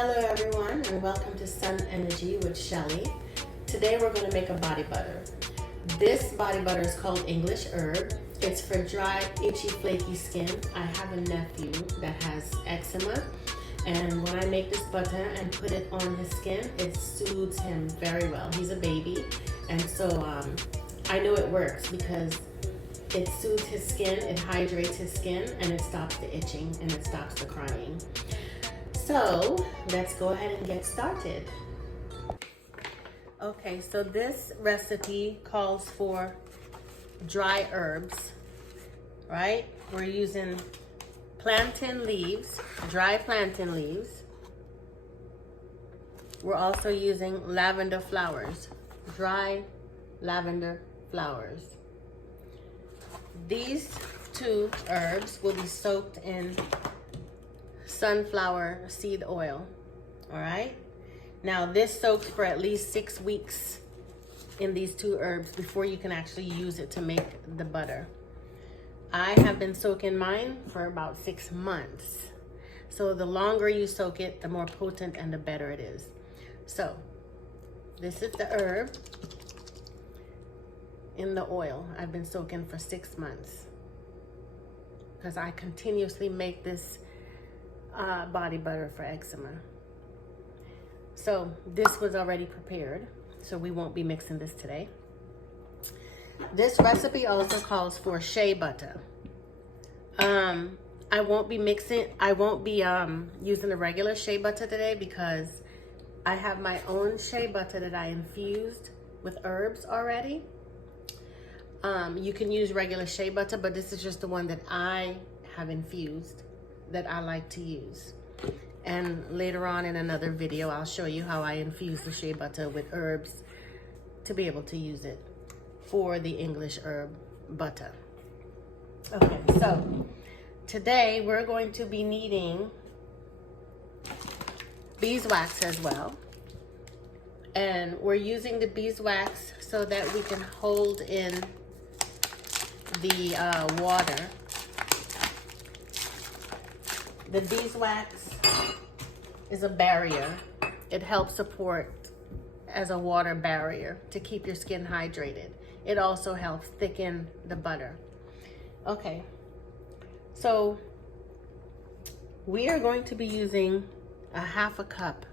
Hello everyone and welcome to Sun Energy with Shelly. Today we're going to make a body butter. This body butter is called English Herb. It's for dry, itchy, flaky skin. I have a nephew that has eczema, and when I make this butter and put it on his skin, it soothes him very well. He's a baby, and so I know it works because it soothes his skin, it hydrates his skin, and it stops the itching and it stops the crying. So let's go ahead and get started. Okay, so this recipe calls for dry herbs, right? We're using plantain leaves, dry plantain leaves. We're also using lavender flowers, dry lavender flowers. These two herbs will be soaked in sunflower seed oil. All right, now this soaks for at least 6 weeks in these two herbs before you can actually use it to make the butter. I have been soaking mine for about 6 months, so the longer you soak it, the more potent and the better it is. So this is the herb in the oil. I've been soaking for 6 months because I continuously make this body butter for eczema. So this was already prepared, so we won't be mixing this today. This recipe also calls for shea butter. I won't be using the regular shea butter today because I have my own shea butter that I infused with herbs already. You can use regular shea butter, but this is just the one that I have infused that I like to use. And later on in another video, I'll show you how I infuse the shea butter with herbs to be able to use it for the English herb butter. Okay, so today we're going to be needing beeswax as well. And we're using the beeswax so that we can hold in the water. The beeswax is a barrier. It helps support as a water barrier to keep your skin hydrated. It also helps thicken the butter. Okay, so we are going to be using a ½ cup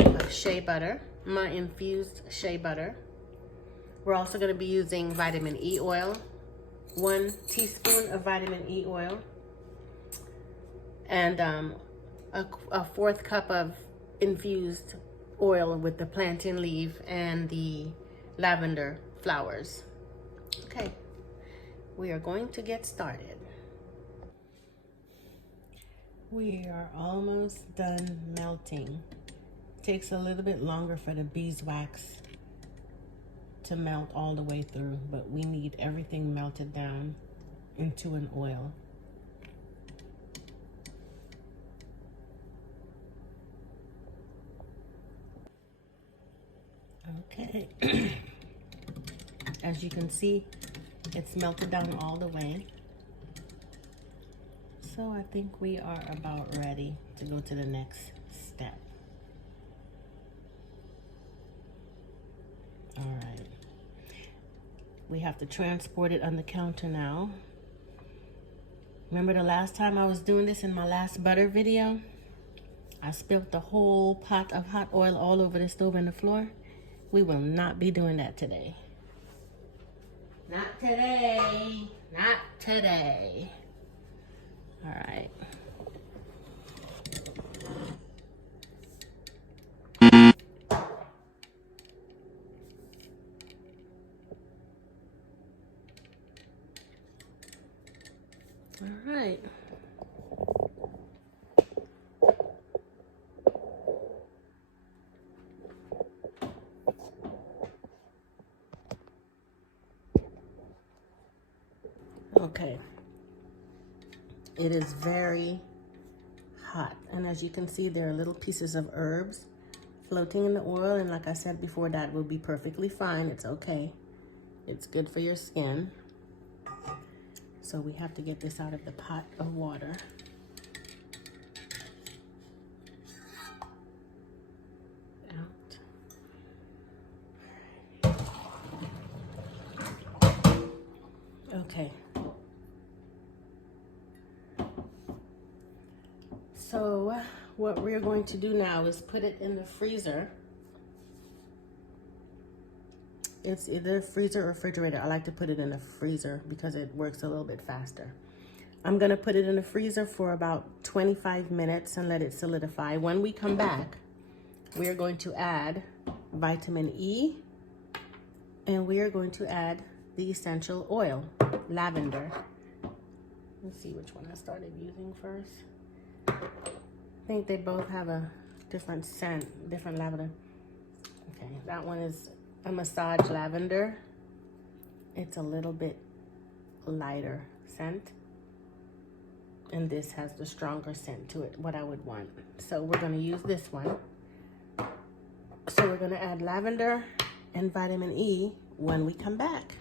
of shea butter, my infused shea butter. We're also going to be using vitamin E oil, 1 teaspoon of vitamin E oil, and a 1/4 cup of infused oil with the plantain leaf and the lavender flowers. Okay, we are going to get started. We are almost done melting. It takes a little bit longer for the beeswax to melt all the way through, but we need everything melted down into an oil. Okay, as you can see, it's melted down all the way. So I think we are about ready to go to the next step. All right, we have to transport it on the counter now. Remember the last time I was doing this in my last butter video? I spilled the whole pot of hot oil all over the stove and the floor. We will not be doing that today. Not today. Not today. All right. All right. Okay, it is very hot, and as you can see, there are little pieces of herbs floating in the oil, and like I said before, that will be perfectly fine. It's okay. It's good for your skin. So we have to get this out of the pot of water. Okay. So what we're going to do now is put it in the freezer. It's either freezer or refrigerator. I like to put it in the freezer because it works a little bit faster. I'm gonna put it in the freezer for about 25 minutes and let it solidify. When we come back, we are going to add vitamin E, and we are going to add the essential oil, lavender. Let's see which one I started using first. I think they both have a different scent, different lavender. Okay, that one is a massage lavender. It's a little bit lighter scent, and this has the stronger scent to it, what I would want. So we're gonna use this one. So we're gonna add lavender and vitamin E when we come back.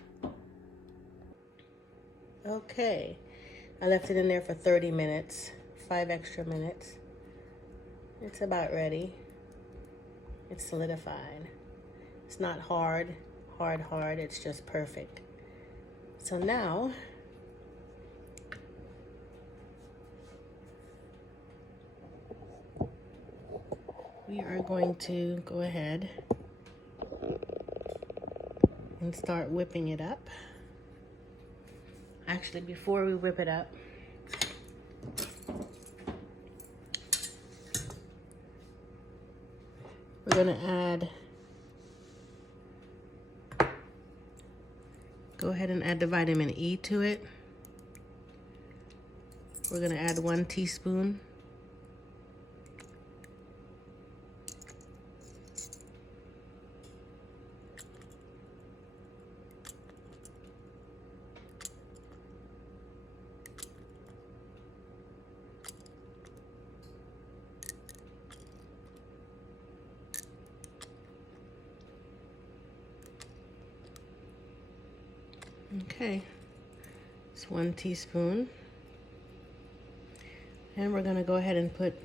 Okay, I left it in there for 30 minutes, 5 extra minutes. It's about ready. It's solidified. It's not hard, it's just perfect. So now, we are going to go ahead and start whipping it up. Actually, before we whip it up, we're gonna add, go ahead and add the vitamin E to it. We're gonna add 1 teaspoon. Okay, it's 1 teaspoon. And we're gonna go ahead and put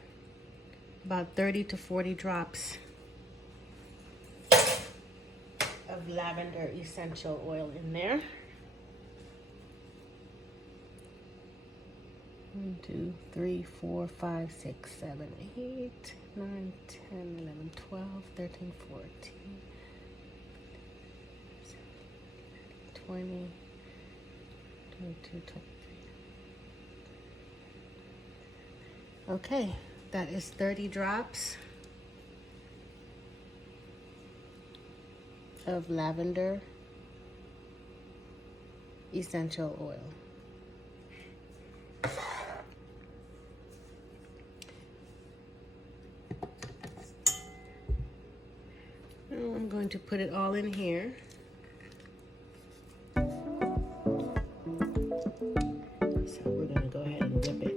about 30 to 40 drops of lavender essential oil in there. 1, 2, 3, 4, 5, 6, 7, 8, 9, 10, 11, 12, 13, 14, 20, 22, 23. Okay, that is 30 drops of lavender essential oil. Now I'm going to put it all in here. So we're going to go ahead and whip it.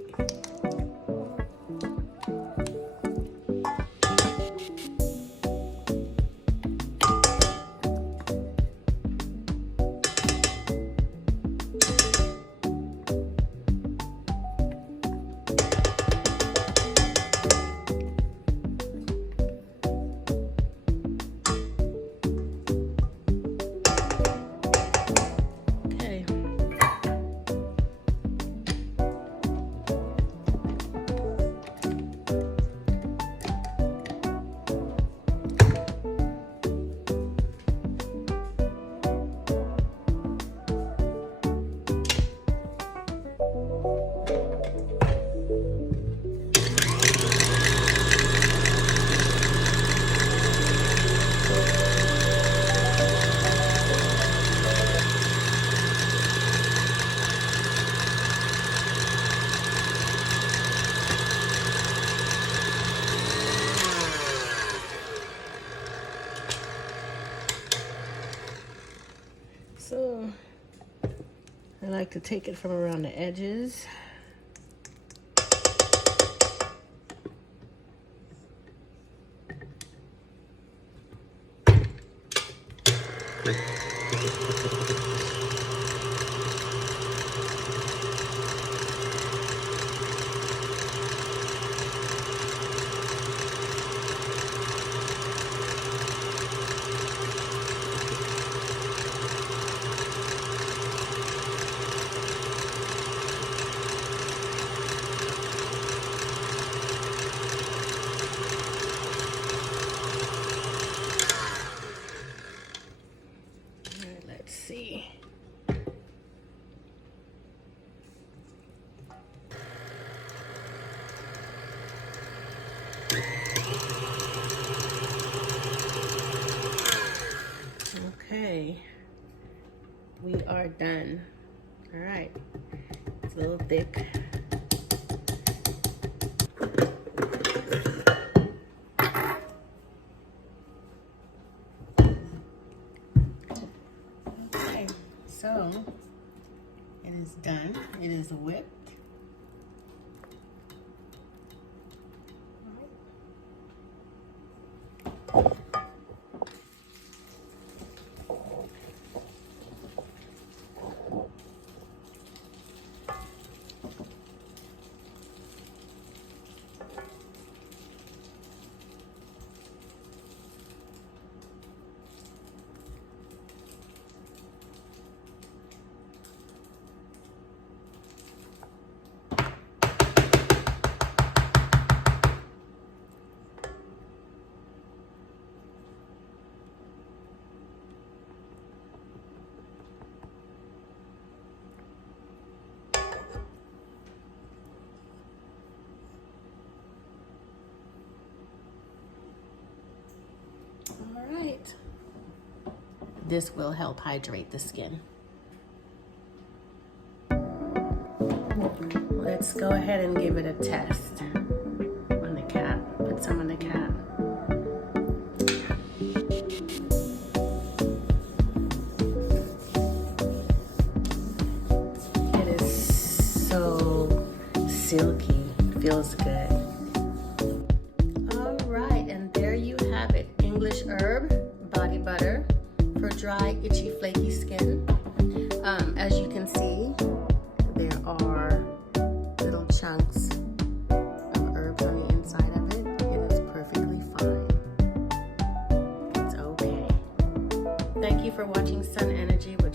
So I like to take it from around the edges. Okay, we are done. All right, it's a little thick. Okay, so it is done. It is whipped. All right. This will help hydrate the skin. Let's go ahead and give it a test on the cap. Put some on the cap. It is so silky. Feels good. All right, and there you have it. English herb body butter for dry, itchy, flaky skin. As you can see, there are little chunks of herbs on the inside of it. It is perfectly fine. It's okay. Thank you for watching Sun Energy with